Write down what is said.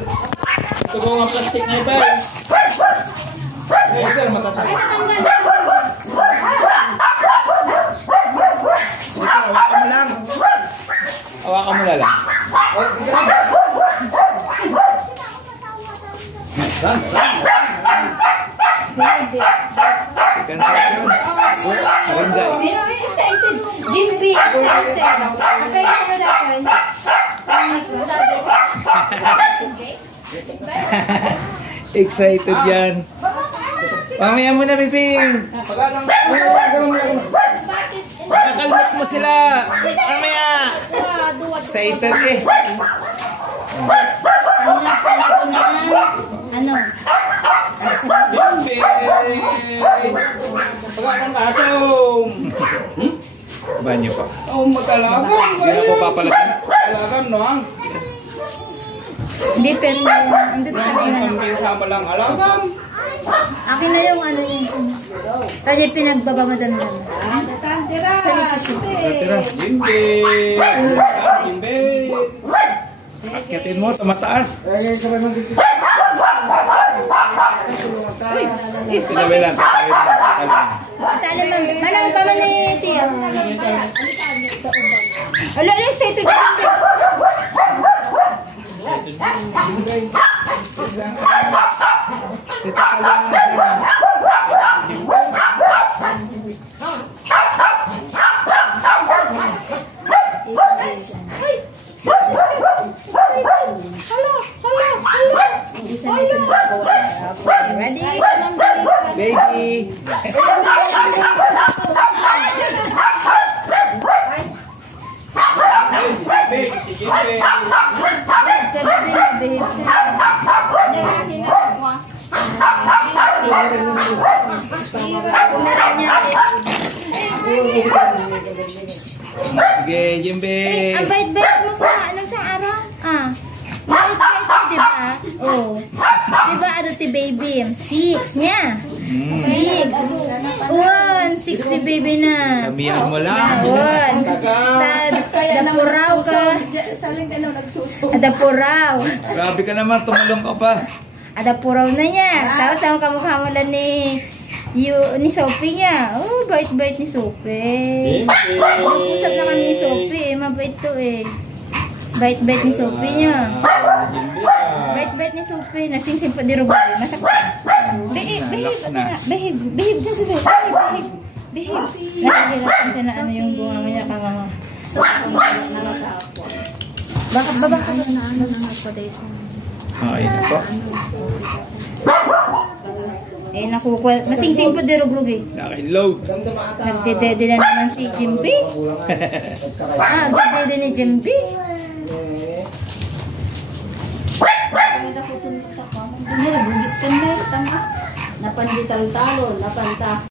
Ito ko nga plastic na iba eh. Ay, sir, matatanggal. Ay, tatanggal. Hawakan mo lang. Hawakan mo na lang. Run. Excited. Jimmy, excited. Apa yang kita dapat? Excited yan. Mamaya mo na, Piping. Nakakalmot mo sila. Mamaya. Excited eh. Ano? Pagkakang kasong. Banyo pa. Oh, magkalagan. Hindi na po papalagyan. Magkalagan, no? Hindi, pero andito sa akin na lang. Hindi sama lang alagang. Akin na yung ano yung... Kasi pinagbaba madami lang. Tira. Jimbe. Akitin mo, tumataas. Tinabi lang. Tali man. Malang pa man ni Tia. Ala, excited ka. Ready? Baby. Baby, sige, baby. Sige, Jimbe. Ang bait-bait mo pa. Anong isang araw? Bait-bait mo, diba? Oh. Diba, ano ti baby? 6 niya. 6. 1, 60 baby na. Kamihan mo lang. 1. Dapuraw ka. Adapuraw. Grabe ka naman, tumulong ka pa. Adapuraw na niya. Tapos ang kamukha mo lang ni Sophie niya. Oh, bait-bait ni Sophie. Mag-usap na kami ni Sophie. Mabait to eh. Bait-bait ni Sophie niya. Bait-bait ni Sophie. Nasingsing pa di Rubawi. Masakit. Behave. Nakikilatan siya na ano yung bunga niya kangama. Bakit ba na ano na nagpa-date? Ayun po. Eh, nakukuha. Masingsing po dirugrug eh. Naka-load. Nagdedede na naman si Jimby. Nagdedede ni Jimby. Napandi talo-talo, napanta.